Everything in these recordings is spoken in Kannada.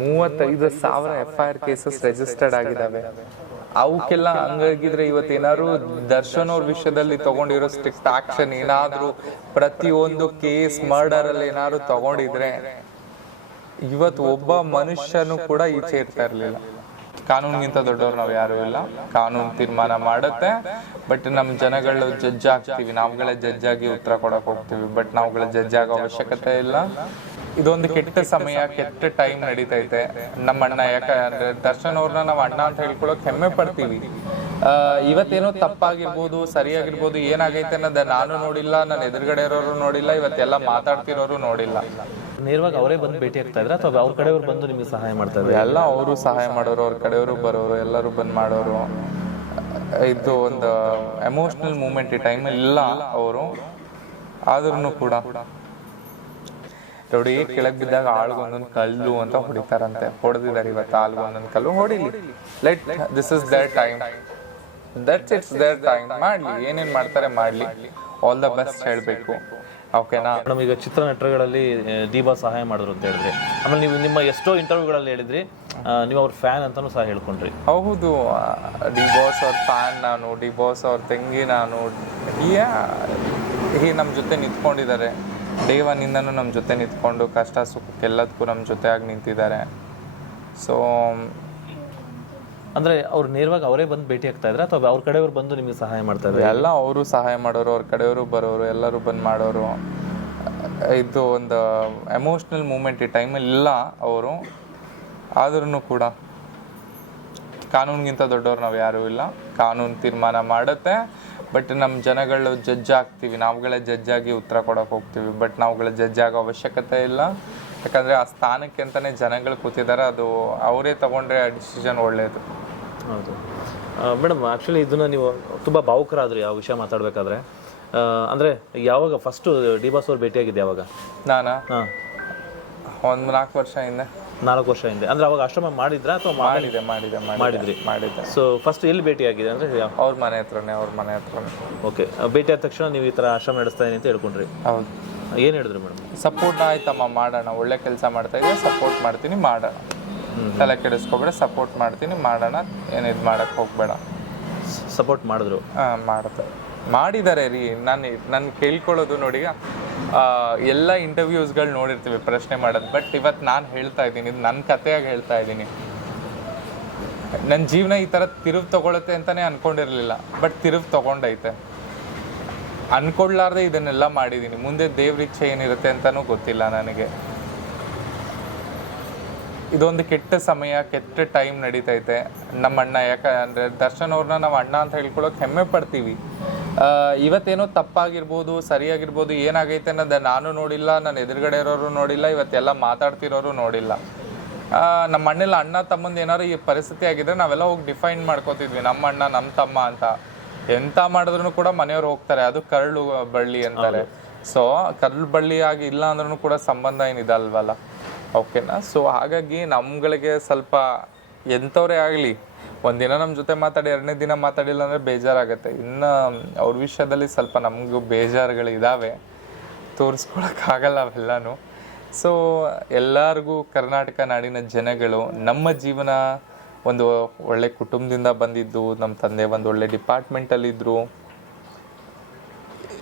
ಮೂವತ್ತೈದು ಸಾವಿರ F I R cases registered ಆಗಿದ್ದಾವೆ. ಅವಕ್ಕೆಲ್ಲ ಹಂಗಾಗಿದ್ರೆ ಇವತ್ತೇನಾದ್ರು ದರ್ಶನ್ ಅವ್ರ ವಿಷಯದಲ್ಲಿ ತಗೊಂಡಿರೋ ಸ್ಟ್ರಿಕ್ಟ್ ಆಕ್ಷನ್ ಏನಾದ್ರೂ ಪ್ರತಿಯೊಂದು ಕೇಸ್ ಮರ್ಡರ್ ಅಲ್ಲಿ ಏನಾದ್ರು ತಗೊಂಡಿದ್ರೆ ಇವತ್ತು ಒಬ್ಬ ಮನುಷ್ಯನು ಕೂಡ ಈಚೆ ಇರ್ತಾ ಇರ್ಲಿಲ್ಲ. ಕಾನೂನಿಗಿಂತ ದೊಡ್ಡವ್ರು ನಾವು ಯಾರು ಇಲ್ಲ. ಕಾನೂನು ತೀರ್ಮಾನ ಮಾಡುತ್ತೆ. ಬಟ್ ನಮ್ಮ ಜನಗಳು ಜಡ್ಜ್ ಆಗ್ತೀವಿ. ನಾವುಗಳೇ ಜಡ್ಜ್ ಆಗಿ ಉತ್ತರ ಕೊಡಕ್ ಹೋಗ್ತೀವಿ. ಬಟ್ ನಾವುಗಳ ಜಡ್ಜ್ ಆಗೋ ಅವಶ್ಯಕತೆ ಇಲ್ಲ. ಇದೊಂದು ಕೆಟ್ಟ ಸಮಯ ಕೆಟ್ಟ ಟೈಮ್ ನಡೀತೈತೆ. ನಮ್ಮ ಅಣ್ಣ ಯಾಕಂದ್ರೆ ದರ್ಶನ್ ಅವ್ರನ್ನ ನಾವು ಅಣ್ಣ ಅಂತ ಹೇಳ್ಕೊಳಕ್ ಹೆಮ್ಮೆ ಪಡ್ತೀವಿ. ಆ, ಇವತ್ತೇನೋ ತಪ್ಪಾಗಿರ್ಬೋದು ಸರಿಯಾಗಿರ್ಬೋದು ಏನಾಗೈತೆ ಅನ್ನೋದ ನಾನು ನೋಡಿಲ್ಲ ನನ್ನ ಎದುರುಗಡೆ ಇರೋರು ನೋಡಿಲ್ಲ ಇವತ್ತೆಲ್ಲ ಮಾತಾಡ್ತಿರೋರು ನೋಡಿಲ್ಲ. ನೇರವಾಗಿ ಅವರೇ ಬಂದು ಭೇಟಿ ಆಗ್ತಾ ಇದ್ರೆ ಅಥವಾ ಅವ್ರ ಕಡೆಯವ್ರು ಬಂದು ನಿಮಗೆ ಸಹಾಯ ಮಾಡ್ತಾ ಇದ್ರು? ಎಲ್ಲ ಅವರು ಸಹಾಯ ಮಾಡೋರು ಅವ್ರ ಕಡೆಯವರು ಬರೋರು ಎಲ್ಲರೂ ಬಂದ್ ಮಾಡೋರು. ಇದು ಒಂದು ಎಮೋಷನಲ್ ಮೂಮೆಂಟ್ ಈ ಟೈಮಲ್ಲಿ ಇಲ್ಲ ಅವರು. ಆದ್ರೂ ಕೂಡ. ನೋಡಿ ಕೆಳಗ್ ಬಿದ್ದಾಗ ಆಳ್ಗೊಂದೊಂದು ಕಲ್ಲು ಅಂತ ಹೊಡಿತಾರಂತೆ. ಹೊಡೆದಿದ್ದಾರೆ ಇವತ್ತು ಆಳ್ಗೊಂದೊಂದು ಕಲ್ಲು. ಹೊಡಿಲಿ. Let this is their time that's it's their time ಮಾಡ್ಲಿ ಏನೇನ್ ಮಾಡ್ತಾರೆ ಮಾಡ್ಲಿ. ಆಲ್ ದ ಬೆಸ್ಟ್ ಹೇಳ್ಬೇಕು. ಓಕೆನಾ ಮೇಡಮ್ ಈಗ ಚಿತ್ರನಟರುಗಳಲ್ಲಿ ಡಿ ದೀಪಾ ಸಹಾಯ ಮಾಡಿದ್ರು ಅಂತ ಹೇಳಿದ್ರಿ. ಆಮೇಲೆ ನೀವು ನಿಮ್ಮ ಎಷ್ಟೋ ಇಂಟರ್ವ್ಯೂಗಳಲ್ಲಿ ಹೇಳಿದ್ರಿ ನೀವು ಅವ್ರ ಫ್ಯಾನ್ ಅಂತಾನು ಸಹ ಹೇಳ್ಕೊಂಡ್ರಿ. ಹೌದು ಡಿ ಬಾಸ್ ಅವ್ರ ಫ್ಯಾನ್ ನಾನು ಡಿ ಬಾಸ್ ಅವ್ರ ತಂಗಿ ನಾನು. ಯಾ ಹೀ ನಮ್ಮ ಜೊತೆ ನಿಂತ್ಕೊಂಡಿದ್ದಾರೆ. ಡೇ ಒನ್ನಿಂದನೂ ನಮ್ಮ ಜೊತೆ ನಿಂತ್ಕೊಂಡು ಕಷ್ಟ ಸುಖಕ್ಕೆಲ್ಲದಕ್ಕೂ ನಮ್ಮ ಜೊತೆಯಾಗಿ ನಿಂತಿದ್ದಾರೆ. ಸೊ ಅಂದ್ರೆ ಅವ್ರು ನೇರವಾಗಿ ಅವರೇ ಬಂದು ಭೇಟಿ ಆಗ್ತಾ ಇದ್ರೆ ಅಥವಾ ಅವ್ರ ಕಡೆಯವರು ಬಂದು ನಿಮಗೆ ಸಹಾಯ ಮಾಡ್ತಾ ಇದ್ದಾರೆ ಎಲ್ಲ ಅವರು ಸಹಾಯ ಮಾಡೋರು ಅವ್ರ ಕಡೆಯವರು ಬರೋರು ಎಲ್ಲರೂ ಬಂದು ಮಾಡೋರು. ಇದು ಒಂದು ಎಮೋಷ್ನಲ್ ಮೂಮೆಂಟ್ ಈ ಟೈಮಲ್ಲಿ ಇಲ್ಲ ಅವರು. ಆದ್ರೂ ಕೂಡ ಕಾನೂನಿಗಿಂತ ದೊಡ್ಡವ್ರು ನಾವು ಯಾರೂ ಇಲ್ಲ. ಕಾನೂನು ತೀರ್ಮಾನ ಮಾಡುತ್ತೆ. ಬಟ್ ನಮ್ಮ ಜನಗಳು ಜಡ್ಜ್ ಆಗ್ತೀವಿ. ನಾವುಗಳೇ ಜಡ್ಜ್ ಆಗಿ ಉತ್ತರ ಕೊಡೋಕೆ ಹೋಗ್ತೀವಿ. ಬಟ್ ನಾವುಗಳ ಜಡ್ಜ್ ಆಗೋ ಅವಶ್ಯಕತೆ ಇಲ್ಲ. ಯಾಕಂದರೆ ಆ ಸ್ಥಾನಕ್ಕೆ ಅಂತಲೇ ಜನಗಳು ಕೂತಿದ್ದಾರೆ. ಅದು ಅವರೇ ತಗೊಂಡ್ರೆ ಆ ಡಿಸಿಷನ್ ಒಳ್ಳೆಯದು ಹೌದು. ಮೇಡಮ್ ಆ್ಯಕ್ಚುಲಿ ಇದನ್ನು ನೀವು ತುಂಬ ಭಾವುಕರಾದ್ರಿ ಯಾವ ವಿಷಯ ಮಾತಾಡಬೇಕಾದ್ರೆ. ಅಂದರೆ ಯಾವಾಗ ಫಸ್ಟು ಡಿ ಬಾಸ್ ಅವ್ರು ಭೇಟಿಯಾಗಿದ್ದೆ ಯಾವಾಗ? ನಾನಾ? ಹಾಂ. ಒಂದು ನಾಲ್ಕು ವರ್ಷ ಹಿಂದೆ. ನಾಲ್ಕು ವರ್ಷ ಹಿಂದೆ. ಅಂದ್ರೆ ಅವಾಗ ಆಶ್ರಮ ಮಾಡಿದ್ರಾ ಅಥವಾ ಮಾಡಿದೆ ಮಾಡಿದೆ ಮಾಡಿದ್ರಿ? ಮಾಡಿದ್ದೆ ಸೊ ಫಸ್ಟ್ ಎಲ್ಲಿ ಭೇಟಿ ಆಗಿದೆ ಅಂದ್ರೆ ಅವ್ರ ಮನೆ ಹತ್ರನೇ ಅವ್ರ ಮನೆ ಹತ್ರನೇ. ಓಕೆ ಭೇಟಿ ಆದ ತಕ್ಷಣ ನೀವು ಈ ಥರ ಆಶ್ರಮ ನಡೆಸ್ತಾ ಇದೀನಿ ಅಂತ ಹೇಳ್ಕೊಂಡ್ರಿ. ಹೌದು. ಏನು ಹೇಳಿದ್ರು ಮೇಡಮ್? ಸಪೋರ್ಟ್ ಆಯ್ತಮ್ಮ ಮಾಡೋಣ. ಒಳ್ಳೆ ಕೆಲಸ ಮಾಡ್ತಾ ಇದ್ದೀವಿ ಸಪೋರ್ಟ್ ಮಾಡ್ತೀನಿ ಮಾಡೋಣ. ತಲೆ ಕೆಡಿಸ್ಕೊಬೇಡ ಸಪೋರ್ಟ್ ಮಾಡ್ತೀನಿ ಮಾಡೋಣ. ಏನು ಇದು ಮಾಡಕ್ಕೆ ಹೋಗ್ಬೇಡ. ಸಪೋರ್ಟ್ ಮಾಡಿದ್ರು. ಹಾಂ ಮಾಡ್ತಾರೆ. ಮಾಡಿದ್ದಾರೆ ರೀ. ನಾನು ನಾನು ಕೇಳ್ಕೊಳ್ಳೋದು ನೋಡಿ ಎಲ್ಲ ಇಂಟರ್ವ್ಯೂಸ್ಗಳು ನೋಡಿರ್ತೀವಿ, ಪ್ರಶ್ನೆ ಮಾಡೋದು. ಬಟ್ ಇವತ್ತು ನಾನು ಹೇಳ್ತಾ ಇದ್ದೀನಿ, ಇದು ನನ್ನ ಕಥೆಯಾಗಿ ಹೇಳ್ತಾ ಇದ್ದೀನಿ. ನನ್ನ ಜೀವನ ಈ ಥರ ತಿರುವು ತಗೊಳತ್ತೆ ಅಂತಲೇ ಅನ್ಕೊಂಡಿರಲಿಲ್ಲ. ಬಟ್ ತಿರುವು ತಗೊಂಡೈತೆ. ಅನ್ಕೊಳ್ಲಾರ್ದೆ ಇದನ್ನೆಲ್ಲ ಮಾಡಿದ್ದೀನಿ ಮುಂದೆ ದೇವ್ರ ಇಚ್ಛೆ ಏನಿರುತ್ತೆ ಅಂತಲೂ ಗೊತ್ತಿಲ್ಲ ನನಗೆ. ಇದೊಂದು ಕೆಟ್ಟ ಸಮಯ, ಕೆಟ್ಟ ಟೈಮ್ ನಡೀತೈತೆ. ನಮ್ಮ ಅಣ್ಣ ಯಾಕಂದ್ರೆ ದರ್ಶನ್ ಅವ್ರನ್ನ ನಾವು ಅಣ್ಣ ಅಂತ ಹೇಳ್ಕೊಳ್ಳೋಕೆ ಹೆಮ್ಮೆ ಪಡ್ತೀವಿ. ಇವತ್ತೇನೋ ತಪ್ಪಾಗಿರ್ಬೋದು ಸರಿಯಾಗಿರ್ಬೋದು ಏನಾಗೈತೆ ಅನ್ನೋದು ನಾನು ನೋಡಿಲ್ಲ ನನ್ನ ಎದುರುಗಡೆ ಇರೋರು ನೋಡಿಲ್ಲ ಇವತ್ತೆಲ್ಲ ಮಾತಾಡ್ತಿರೋರು ನೋಡಿಲ್ಲ. ನಮ್ಮ ಅಣ್ಣೆಲ್ಲ ಅಣ್ಣ ತಮ್ಮಂದು ಏನಾದ್ರು ಈ ಪರಿಸ್ಥಿತಿ ಆಗಿದ್ರೆ ನಾವೆಲ್ಲ ಹೋಗಿ ಡಿಫೈನ್ ಮಾಡ್ಕೋತಿದ್ವಿ ನಮ್ಮ ಅಣ್ಣ ನಮ್ಮ ತಮ್ಮ ಅಂತ. ಎಂತ ಮಾಡಿದ್ರು ಕೂಡ ಮನೆಯವ್ರು ಹೋಗ್ತಾರೆ ಅದು ಕರಳು ಬಳ್ಳಿ ಅಂತಾರೆ. ಸೊ ಕರಳು ಬಳ್ಳಿ ಆಗಿ ಇಲ್ಲ ಅಂದ್ರೂ ಕೂಡ ಸಂಬಂಧ ಏನಿದೆ ಅಲ್ವಲ್ಲ? ಓಕೆನಾ ಸೊ ಹಾಗಾಗಿ ನಮ್ಗಳಿಗೆ ಸ್ವಲ್ಪ ಎಂಥವ್ರೇ ಆಗಲಿ ಒಂದಿನ ನಮ್ಮ ಜೊತೆ ಮಾತಾಡಿ, ಎರಡನೇ ದಿನ ಮಾತಾಡಿಲ್ಲ ಅಂದರೆ ಬೇಜಾರಾಗುತ್ತೆ. ಇನ್ನು, ಅವ್ರ ವಿಷಯದಲ್ಲಿ ಸ್ವಲ್ಪ ನಮಗೂ ಬೇಜಾರುಗಳು ಇದ್ದಾವೆ ತೋರಿಸ್ಕೊಳಕ್ಕಾಗಲ್ಲ ಅವೆಲ್ಲನೂ. ಸೊ ಎಲ್ಲರಿಗೂ ಕರ್ನಾಟಕ ನಾಡಿನ ಜನಗಳು, ನಮ್ಮ ಜೀವನ ಒಂದು ಒಳ್ಳೆ ಕುಟುಂಬದಿಂದ ಬಂದಿದ್ದು ನಮ್ಮ ತಂದೆ ಒಂದು ಒಳ್ಳೆ ಡಿಪಾರ್ಟ್ಮೆಂಟಲ್ಲಿದ್ದರು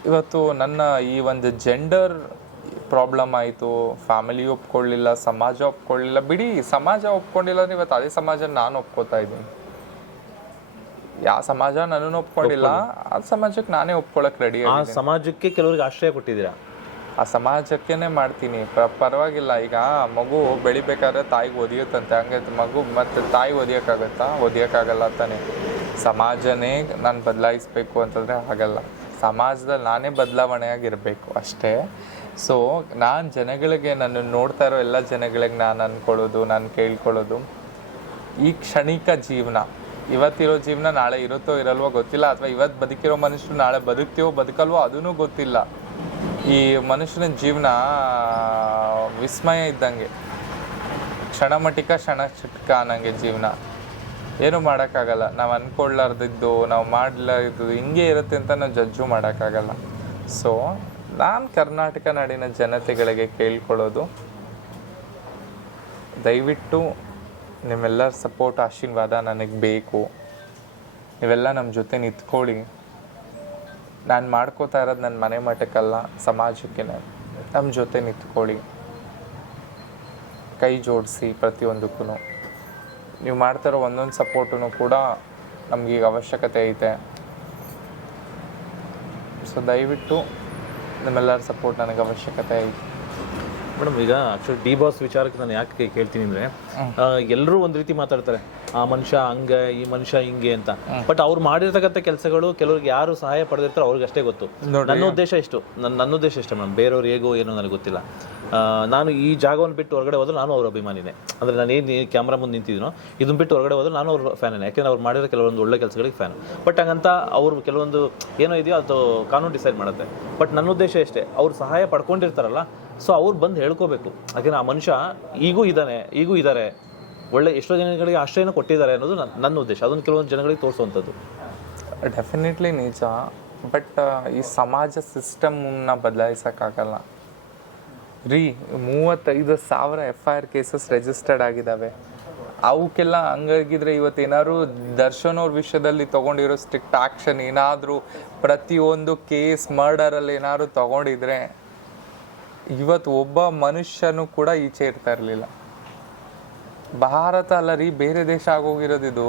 ಇವತ್ತು ನನ್ನ ಈ ಒಂದು ಜೆಂಡರ್ ಪ್ರಾಬ್ಲಮ್ ಆಯಿತು. ಫ್ಯಾಮಿಲಿ ಒಪ್ಕೊಳ್ಳಿಲ್ಲ, ಸಮಾಜ ಒಪ್ಕೊಳ್ಳಿಲ್ಲ. ಬಿಡಿ, ಸಮಾಜ ಒಪ್ಕೊಂಡಿಲ್ಲ ಅಂದರೆ ಇವತ್ತು ಅದೇ ಸಮಾಜ ನಾನು ಒಪ್ಕೋತಾ ಇದ್ದೀನಿ. ಯಾವ ಸಮಾಜ ನನ್ನನ್ನು ಒಪ್ಕೊಂಡಿಲ್ಲ. ಆ ಸಮಾಜಕ್ಕೆ ನಾನೇ ಒಪ್ಕೊಳಕ್ ರೆಡಿ ಆ ಸಮಾಜಕ್ಕೆ ಕೆಲವರಿಗೆ ಆಶ್ರಯ ಕೊಟ್ಟಿದ್ದೀರಾ? ಆ ಸಮಾಜಕ್ಕೇನೆ ಮಾಡ್ತೀನಿ. ಪ- ಪರವಾಗಿಲ್ಲ. ಈಗ ಮಗು ಬೆಳಿಬೇಕಾದ್ರೆ ತಾಯಿಗೆ ಒದಿಯುತ್ತಂತೆ. ಹಂಗೆ ಮಗು ಮತ್ತೆ ತಾಯಿ ಒದಿಯಕ್ಕಾಗತ್ತಾ? ಒದಿಯಕ್ಕಾಗಲ್ಲ ತಾನೆ. ಸಮಾಜನೇ ನಾನು ಬದಲಾಯಿಸ್ಬೇಕು ಅಂತಂದ್ರೆ ಆಗಲ್ಲ ಸಮಾಜದಲ್ಲಿ ನಾನೇ ಬದಲಾವಣೆಯಾಗಿರಬೇಕು ಅಷ್ಟೇ. ಸೊ ನಾನು ಜನಗಳಿಗೆ ನನ್ನ ನೋಡ್ತಾ ಇರೋ ಎಲ್ಲ ಜನಗಳಿಗೆ ನಾನು ಅನ್ಕೊಳ್ಳೋದು ನಾನು ಕೇಳ್ಕೊಳ್ಳೋದು. ಈ ಕ್ಷಣಿಕ ಜೀವನ. ಇವತ್ತಿರೋ ಜೀವನ ನಾಳೆ ಇರುತ್ತೋ ಇರಲ್ವೋ ಗೊತ್ತಿಲ್ಲ, ಅಥವಾ ಇವತ್ತು ಬದುಕಿರೋ ಮನುಷ್ಯರು ನಾಳೆ ಬದುಕ್ತೀವೋ ಬದುಕಲ್ವೋ ಅದೂ ಗೊತ್ತಿಲ್ಲ. ಈ ಮನುಷ್ಯನ ಜೀವನ, ವಿಸ್ಮಯ ಇದ್ದಂಗೆ. ಕ್ಷಣಮಟಿಕ ಕ್ಷಣ ಚಿಟ್ಕ ಅನ್ನಂಗೆ ಜೀವನ. ಏನು ಮಾಡೋಕ್ಕಾಗಲ್ಲ. ನಾವು ಅನ್ಕೊಳ್ಳಾರ್ದಿದ್ದು, ನಾವು ಮಾಡಲಾರ್ದು ಹಿಂಗೆ ಇರುತ್ತೆ ಅಂತ ನಾವು ಜಜ್ಜು ಮಾಡೋಕ್ಕಾಗಲ್ಲ. ಸೊ ನಾನು ಕರ್ನಾಟಕ ನಾಡಿನ ಜನತೆಗಳಿಗೆ ಕೇಳ್ಕೊಳ್ಳೋದು, ದಯವಿಟ್ಟು ನಿಮ್ಮೆಲ್ಲರ ಸಪೋರ್ಟ್ ಆಶೀರ್ವಾದ ನನಗೆ ಬೇಕು. ನೀವೆಲ್ಲ ನಮ್ಮ ಜೊತೆ ನಿಂತ್ಕೊಳ್ಳಿ. ನಾನು ಮಾಡ್ಕೋತಾ ಇರೋದು ನನ್ನ ಮನೆ ಮಟ್ಟಕ್ಕಲ್ಲ ಸಮಾಜಕ್ಕೆ ನಮ್ಮ ಜೊತೆ ನಿಂತ್ಕೊಳ್ಳಿ. ಕೈ ಜೋಡಿಸಿ ಪ್ರತಿಯೊಂದಕ್ಕೂ ನೀವು ಮಾಡ್ತಿರೋ ಒಂದೊಂದು ಸಪೋರ್ಟೂ ಕೂಡ ನಮಗೀಗ ಅವಶ್ಯಕತೆ ಐತೆ. ಸೊ ದಯವಿಟ್ಟು ನಿಮ್ಮೆಲ್ಲರ ಸಪೋರ್ಟ್ ನನಗೆ ಅವಶ್ಯಕತೆ ಐತೆ. ಮೇಡಮ್ ಈಗ ಆಕ್ಚುಲಿ ಡಿ ಬಾಸ್ ವಿಚಾರಕ್ಕೆ ನಾನು ಯಾಕೆ ಕೇಳ್ತೀನಿ ಅಂದ್ರೆ ಎಲ್ಲರೂ ಒಂದ್ ರೀತಿ ಮಾತಾಡ್ತಾರೆ. ಆ ಮನುಷ್ಯ ಹಂಗೆ ಈ ಮನುಷ್ಯ ಹಿಂಗೆ ಅಂತ. ಬಟ್ ಅವ್ರು ಮಾಡಿರ್ತಕ್ಕಂಥ ಕೆಲಸಗಳು ಕೆಲವ್ರಿಗೆ ಯಾರು ಸಹಾಯ ಪಡೆದಿರ್ತಾರೋ ಅವ್ರಿಗೆ ಅಷ್ಟೇ ಗೊತ್ತು. ನನ್ನ ಉದ್ದೇಶ ಇಷ್ಟು. ನನ್ನ ನನ್ನ ಉದ್ದೇಶ ಇಷ್ಟೇ ಮೇಡಮ್. ಬೇರೆಯವ್ರು ಹೇಗೋ ಏನೋ ನನಗೆ ಗೊತ್ತಿಲ್ಲ. ನಾನು ಈ ಜಾಗವನ್ನು ಬಿಟ್ಟು ಹೊರಗಡೆ ಹೋದ್ರೆ ನಾನು ಅವ್ರ ಅಭಿಮಾನಿನೇ. ಅಂದ್ರೆ ನಾನು ಏನು ಕ್ಯಾಮ್ರಾ ಮುಂದೆ ನಿಂತಿದ್ದೀನೋ ಇದನ್ನ ಬಿಟ್ಟು ಹೊರಗಡೆ ಹೋದ್ರೆ ನಾನು ಅವ್ರ ಫ್ಯಾನೇ ಯಾಕೆಂದ್ರೆ ಅವ್ರು ಮಾಡಿರೋ ಕೆಲವೊಂದು ಒಳ್ಳೆ ಕೆಲಸಗಳಿಗೆ ಫ್ಯಾನ್. ಬಟ್ ಹಂಗಂತ ಅವ್ರು ಕೆಲವೊಂದು ಏನೋ ಇದೆಯೋ ಅದು ಕಾನೂನು ಡಿಸೈಡ್ ಮಾಡುತ್ತೆ. ಬಟ್ ನನ್ನ ಉದ್ದೇಶ ಇಷ್ಟೇ. ಅವ್ರು ಸಹಾಯ ಪಡ್ಕೊಂಡಿರ್ತಾರಲ್ಲ ಸೊ ಅವ್ರು ಬಂದು ಹೇಳ್ಕೋಬೇಕು. ಯಾಕೆಂದ್ರೆ ಆ ಮನುಷ್ಯ ಈಗೂ ಇದ್ದಾನೆ, ಈಗೂ ಇದ್ದಾರೆ. ಒಳ್ಳೆ ಎಷ್ಟೋ ಜನಗಳಿಗೆ ಆಶ್ರಯನ ಕೊಟ್ಟಿದ್ದಾರೆ ಅನ್ನೋದು ನನ್ನ ಉದ್ದೇಶ. ಅದನ್ನು ಕೆಲವೊಂದು ಜನಗಳಿಗೆ ತೋರಿಸುವಂಥದ್ದು ಡೆಫಿನೆಟ್ಲಿ ನಿಜ. ಬಟ್ ಈ ಸಮಾಜ ಸಿಸ್ಟಮ್ನ ಬದಲಾಯಿಸೋಕ್ಕಾಗಲ್ಲ. ರೀ, ಮೂವತ್ತೈದು ಸಾವಿರ F I R cases registered ಆಗಿದ್ದಾವೆ. ಅವಕ್ಕೆಲ್ಲ ಹಂಗಾಗಿದ್ರೆ ಇವತ್ತೇನಾದ್ರು ದರ್ಶನ್ ಅವ್ರ ವಿಷಯದಲ್ಲಿ ತಗೊಂಡಿರೋ ಸ್ಟ್ರಿಕ್ಟ್ ಆ್ಯಕ್ಷನ್ ಏನಾದರೂ ಪ್ರತಿಯೊಂದು ಕೇಸ್ ಮರ್ಡರಲ್ಲಿ ಏನಾದ್ರು ತಗೊಂಡಿದ್ರೆ ಇವತ್ತು ಒಬ್ಬ ಮನುಷ್ಯನು ಕೂಡ ಈಚೆ ಇರ್ತಾ ಇರಲಿಲ್ಲ. ಭಾರತ ಅಲ್ಲ ರೀ ಬೇರೆ ದೇಶ ಆಗೋಗಿರೋದಿದು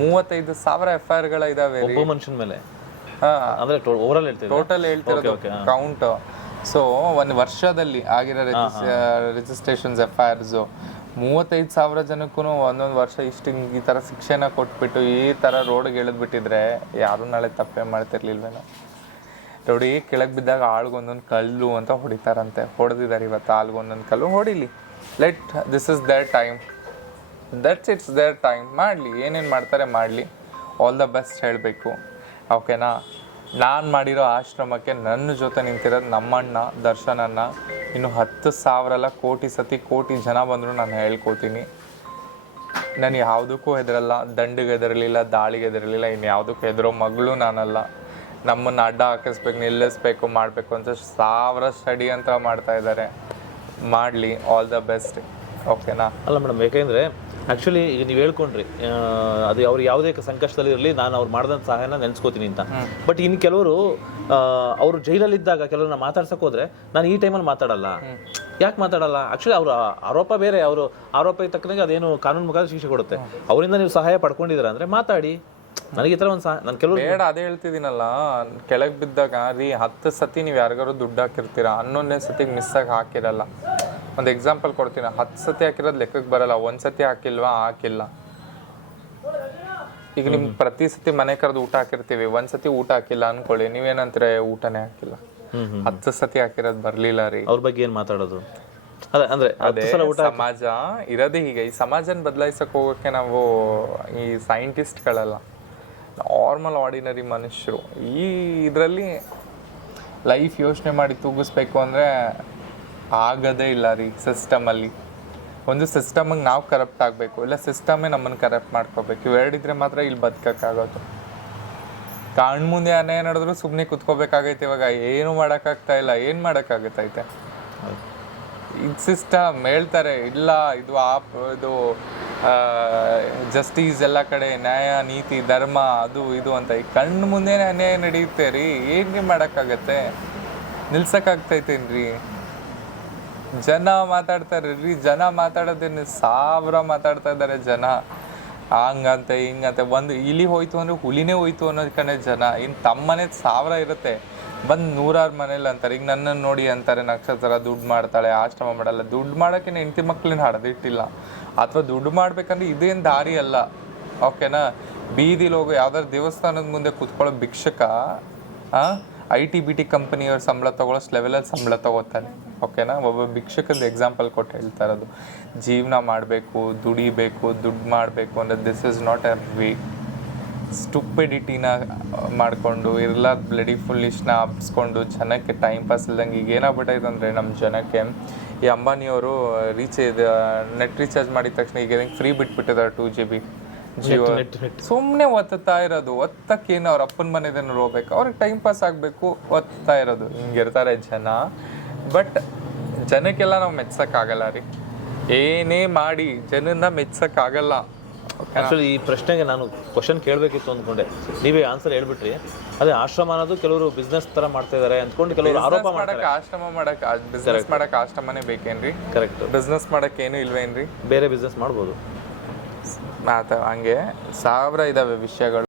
ಮೂವತ್ತೈದು ಸಾವಿರ ಎಫ್ ಐ ಆರ್ಗಳ ಇದಾವೆ ಒಬ್ಬ ಮನುಷ್ಯನ ಮೇಲೆ? ಟೋಟಲ್ ಹೇಳ್ತಿರೋದು ಕೌಂಟ್ ಸೊ ಒಂದು ವರ್ಷದಲ್ಲಿ ಆಗಿರೋ ರಿಜಿಸ್ಟ್ರೇಷನ್ಸ್ ಎಫ್ ಐ ಆರ್ಸ್ ಮೂವತ್ತೈದು ಸಾವಿರ ಜನಕ್ಕೂ ಒಂದೊಂದು ವರ್ಷ ಇಷ್ಟು ಹಿಂಗ್ ಈ ಥರ ಶಿಕ್ಷೆನ ಕೊಟ್ಬಿಟ್ಟು ಈ ಥರ ರೋಡ್ಗೆ ಎಳೆದ್ಬಿಟ್ಟಿದ್ರೆ ಯಾರು ನಾಳೆ ತಪ್ಪೇ ಮಾಡ್ತಿರ್ಲಿಲ್ವೇನೋ. ನೋಡಿ, ಕೆಳಗೆ ಬಿದ್ದಾಗ ಆಳ್ಗೊಂದೊಂದು ಕಲ್ಲು ಅಂತ ಹೊಡಿತಾರಂತೆ. ಹೊಡೆದಿದ್ದಾರೆ ಇವತ್ತು ಆಳ್ಗೊಂದೊಂದು ಕಲ್ಲು. ಹೊಡಿಲಿ. Let this is their time that's it's their time ಮಾಡಲಿ. ಏನೇನು ಮಾಡ್ತಾರೆ ಮಾಡಲಿ. ಆಲ್ ದ ಬೆಸ್ಟ್ ಹೇಳಬೇಕು. ಓಕೆನಾ ನಾನು ಮಾಡಿರೋ ಆಶ್ರಮಕ್ಕೆ ನನ್ನ ಜೊತೆ ನಿಂತಿರೋದು ನಮ್ಮಣ್ಣ ದರ್ಶನನ್ನ ಇನ್ನು ಹತ್ತು ಸಾವಿರ ಅಲ್ಲ, ಕೋಟಿ ಸತಿ ಕೋಟಿ ಜನ ಬಂದರೂ ನಾನು ಹೇಳ್ಕೊತೀನಿ. ನಾನು ಯಾವುದಕ್ಕೂ ಹೆದರಲ್ಲ. ದಂಡಿಗೆ ಹೆದರಲಿಲ್ಲ, ದಾಳಿಗೆ ಹೆದರಲಿಲ್ಲ ಇನ್ನು ಯಾವುದಕ್ಕೂ ಹೆದರೋ ಮಗಳು ನಾನಲ್ಲ. ನಮ್ಮನ್ನು ಅಡ್ಡ ಹಾಕಿಸ್ಬೇಕು ನಿಲ್ಲಿಸ್ಬೇಕು ಮಾಡಬೇಕು ಅಂತ ಸಾವಿರ ಸ್ಟಡಿ ಅಂತ ಮಾಡ್ತಾ ಇದ್ದಾರೆ. ಮಾಡಲಿ ಆಲ್ ದ ಬೆಸ್ಟ್ ಓಕೆನಾ ಅಲ್ಲ ಮೇಡಮ್ ಯಾಕೆಂದರೆ ಆಕ್ಚುಲಿ ಈಗ ನೀವು ಹೇಳ್ಕೊಂಡ್ರಿ ಅದು ಅವ್ರು ಯಾವುದೇ ಸಂಕಷ್ಟದಲ್ಲಿ ಇರಲಿ ನಾನು ಅವ್ರು ಮಾಡಿದಂಥ ಸಹಾಯನ ನೆನೆಸ್ಕೋತೀನಿ ಅಂತ. ಬಟ್ ಇನ್ನು ಕೆಲವರು ಅವರು ಜೈಲಲ್ಲಿದ್ದಾಗ ಕೆಲವ್ರನ್ನ ಮಾತಾಡ್ಸಕ್ಕೆ ಹೋದ್ರೆ ನಾನು ಈ ಟೈಮಲ್ಲಿ ಮಾತಾಡಲ್ಲ. ಯಾಕೆ ಮಾತಾಡಲ್ಲ? ಆಕ್ಚುಲಿ ಅವ್ರ ಆರೋಪ ಬೇರೆ ಅವರು ಆರೋಪ ತಕ್ಕನಾಗೆ ಅದೇನು ಕಾನೂನು ಮುಖಾಂತರ ಶಿಕ್ಷೆ ಕೊಡುತ್ತೆ. ಅವರಿಂದ ನೀವು ಸಹಾಯ ಪಡ್ಕೊಂಡಿದ್ದೀರಾ ಅಂದ್ರೆ ಮಾತಾಡಿ. ನನಗೆ ಈ ಥರ ಒಂದು ಸಹ ನಾನು ಕೆಲವರು ಬೇಡ ಅದೇ ಹೇಳ್ತಿದ್ದೀನಲ್ಲ. ಕೆಳಗೆ ಬಿದ್ದಾಗ ರೀ ಹತ್ತು ಸತಿ ನೀವು ಯಾರಿಗಾರು ದುಡ್ಡು ಹಾಕಿರ್ತೀರಾ? ಹನ್ನೊಂದನೇ ಸತಿಗೆ ಮಿಸ್ ಆಗಿ ಹಾಕಿರಲ್ಲ. ಒಂದು ಎಕ್ಸಾಂಪಲ್ ಕೊಡ್ತೀನಿ. ಹತ್ತು ಸತಿ ಹಾಕಿರೋದು ಲೆಕ್ಕಕ್ಕೆ ಬರಲ್ಲ. ಒಂದು ಸತಿ ಹಾಕಿಲ್ವಾ? ಹಾಕಿಲ್ಲ. ಈಗ ನಿಮ್ ಪ್ರತಿ ಸತಿ ಮನೆ ಕರೆದು ಊಟ ಹಾಕಿರ್ತೀವಿ. ಒಂದ್ ಸತಿ ಊಟ ಹಾಕಿಲ್ಲ ಅನ್ಕೊಳ್ಳಿ. ನೀವೇನಂತೀರಾ ಊಟನೇ ಹಾಕಿಲ್ಲ? ಹತ್ತು ಸತಿ ಹಾಕಿರೋದು ಬರಲಿಲ್ಲ ರೀ. ಅವ್ರ ಬಗ್ಗೆ ಏನು ಮಾತಾಡೋದು? ಅದೇ ಅಂದ್ರೆ ಅದೇ ಸಮಾಜ ಇರೋದೇ ಹೀಗೆ. ಈ ಸಮಾಜನ ಬದಲಾಯಿಸಕ್ ಹೋಗೋಕೆ ನಾವು ಈ ಸೈಂಟಿಸ್ಟ್ಗಳಲ್ಲ ನಾರ್ಮಲ್ ಆರ್ಡಿನರಿ ಮನುಷ್ಯರು. ಈ ಇದರಲ್ಲಿ ಲೈಫ್ ಯೋಚನೆ ಮಾಡಿ ತೂಗಿಸ್ಬೇಕು ಅಂದರೆ ಆಗೋದೇ ಇಲ್ಲ ರೀ ಸಿಸ್ಟಮಲ್ಲಿ ಒಂದು ಸಿಸ್ಟಮಿಗೆ ನಾವು ಕರಪ್ಟ್ ಆಗಬೇಕು, ಇಲ್ಲ ಸಿಸ್ಟಮೇ ನಮ್ಮನ್ನು ಕರಪ್ಟ್ ಮಾಡ್ಕೋಬೇಕು. ಇವೆರಡಿದ್ರೆ ಮಾತ್ರ ಇಲ್ಲಿ ಬದುಕೋಕ್ಕಾಗೋದು. ಕಣ್ಣು ಮುಂದೆ ಅನ್ಯಾಯ ನಡೆದ್ರು ಸುಮ್ಮನೆ ಕುತ್ಕೋಬೇಕಾಗೈತೆ ಇವಾಗ. ಏನು ಮಾಡೋಕ್ಕಾಗ್ತಾ ಇಲ್ಲ, ಏನು ಮಾಡೋಕ್ಕಾಗತ್ತೈತೆ? ಇದು ಸಿಸ್ಟಮ್ ಹೇಳ್ತಾರೆ, ಇಲ್ಲ, ಇದು ಆಪ್, ಇದು ಜಸ್ಟಿಸ್ ಎಲ್ಲ ಕಡೆ, ನ್ಯಾಯ, ನೀತಿ, ಧರ್ಮ, ಅದು ಇದು ಅಂತ ಈ ಕಣ್ಣು ಮುಂದೆ ಅನ್ಯಾಯ ನಡೆಯುತ್ತೆ ರೀ. ಏನ್ರಿ ಮಾಡೋಕ್ಕಾಗತ್ತೆ? ನಿಲ್ಸಕ್ಕಾಗ್ತೈತೇನ್ರಿ? ಜನ ಮಾತಾಡ್ತಾರೆ ರೀ. ಜನ ಮಾತಾಡೋದೇನು ಸಾವಿರ ಮಾತಾಡ್ತಾ ಇದ್ದಾರೆ ಜನ. ಹಂಗಂತೆ, ಹಿಂಗಂತೆ. ಒಂದು ಇಲಿ ಹೋಯ್ತು ಅಂದ್ರೆ ಹುಲಿನೇ ಹೋಯ್ತು ಅನ್ನೋದ್ ಕಣೆ ಜನ. ಇನ್ನು ತಮ್ಮನೆ ಸಾವಿರ ಇರುತ್ತೆ. ಬಂದು ನೂರಾರು ಮನೇಲಿ ಅಂತಾರೆ. ಈಗ ನನ್ನನ್ನು ನೋಡಿ ಅಂತಾರೆ, ನಕ್ಷತ್ರ ದುಡ್ಡು ಮಾಡ್ತಾಳೆ, ಆಶ್ರಮ ಮಾಡಲ್ಲ. ದುಡ್ಡು ಮಾಡೋಕೆ ಹೆಂಡತಿ ಮಕ್ಳನ್ನ ಹಡ್ದಿಟ್ಟಿಲ್ಲ. ಅಥವಾ ದುಡ್ಡು ಮಾಡ್ಬೇಕಂದ್ರೆ ಇದೇನು ದಾರಿ ಅಲ್ಲ. ಓಕೆನಾ ಬೀದಿಲಿ ಹೋಗೋ ಯಾವ್ದಾದ್ರು ದೇವಸ್ಥಾನದ ಮುಂದೆ ಕುತ್ಕೊಳ್ಳೋ ಭಿಕ್ಷಕ ಐ ಟಿ ಬಿ ಟಿ ಕಂಪನಿಯವ್ರ ಸಂಬಳ ತಗೊಳ್ಳೋಷ್ಟು ಲೆವೆಲಲ್ಲಿ ಸಂಬಳ ತಗೋತಾನೆ. ಓಕೆನಾ ಒಬ್ಬ ಭಿಕ್ಷಕದ ಎಕ್ಸಾಂಪಲ್ ಕೊಟ್ಟು ಹೇಳ್ತಾ ಇರೋದು. ಜೀವನ ಮಾಡಬೇಕು, ದುಡಿಬೇಕು, ದುಡ್ಡು ಮಾಡಬೇಕು ಅಂದರೆ this is not a way ಸ್ಟುಪಿಡಿಟಿನ ಮಾಡಿಕೊಂಡು ಎಲ್ಲ ಬ್ಲಡಿ ಫುಲ್ಲಿಶ್ನ ಹಬ್ಸ್ಕೊಂಡು ಜನಕ್ಕೆ ಟೈಮ್ ಪಾಸ್ ಇಲ್ದಂಗೆ ಈಗ ಏನಾಗ್ಬಿಟ್ಟೈತೆ ಅಂದರೆ ನಮ್ಮ ಜನಕ್ಕೆ ಈ ಅಂಬಾನಿಯವರು ರೀಚ್ ಇದು ನೆಟ್ ರೀಚಾರ್ಜ್ ಮಾಡಿದ ತಕ್ಷಣ ಈಗ ಫ್ರೀ ಬಿಟ್ಬಿಟ್ಟಿದ್ದಾರೆ ಟೂ ಜಿ ಬಿ ಜಿಯೋ ಸುಮ್ಮನೆ ಒತ್ತುತ್ತಾ ಇರೋದು ಒತ್ತಕ್ಕೇನು ಅವ್ರ ಅಪ್ಪನ ಮನೆದೇನು ಹೋಗ್ಬೇಕು ಅವ್ರಿಗೆ ಟೈಮ್ ಪಾಸ್ ಆಗಬೇಕು ಒತ್ತಾ ಇರೋದು. ಹಿಂಗಿರ್ತಾರೆ ಜನ. ಬಟ್ ಜನಕ್ಕೆಲ್ಲ ನಾವು ಮೆಚ್ಚಕ್ಕಾಗಲ್ಲ ರೀ. ಏನೇ ಮಾಡಿ ಜನನ್ನ ಮೆಚ್ಚಕ್ಕಾಗಲ್ಲ ಆಕ್ಚುಲಿ ಈ ಪ್ರಶ್ನೆಗೆ ನಾನು ಕ್ವಶನ್ ಕೇಳಬೇಕಿತ್ತು ಅಂದ್ಕೊಂಡೆ. ನೀವೇ ಆನ್ಸರ್ ಹೇಳ್ಬಿಟ್ರಿ. ಅದೇ ಆಶ್ರಮ ಅನ್ನೋದು ಕೆಲವರು ಬಿಸ್ನೆಸ್ ತರ ಮಾಡ್ತಾ ಇದ್ದಾರೆ ಅಂದ್ಕೊಂಡು ಕೆಲವರು ಆರೋಪ ಮಾಡಕ್ಕೆ ಮಾಡ್ತಾರೆ ಆಶ್ರಮ ಮಾಡಕ್ಕೆ ಬಿಸ್ನೆಸ್ ಮಾಡಕ್ ಆಶ್ರಮನೇ ಬೇಕೇನ್ರಿ? ಕರೆಕ್ಟ್ ಬಿಸ್ನೆಸ್ ಮಾಡಕ್ ಏನು ಇಲ್ವೇನ್ರಿ? ಬೇರೆ ಬಿಸ್ನೆಸ್ ಮಾಡ್ಬೋದು. ಮಾತ ಹಂಗೆ ಸಾವಿರ ಇದಾವೆ ವಿಷಯಗಳು.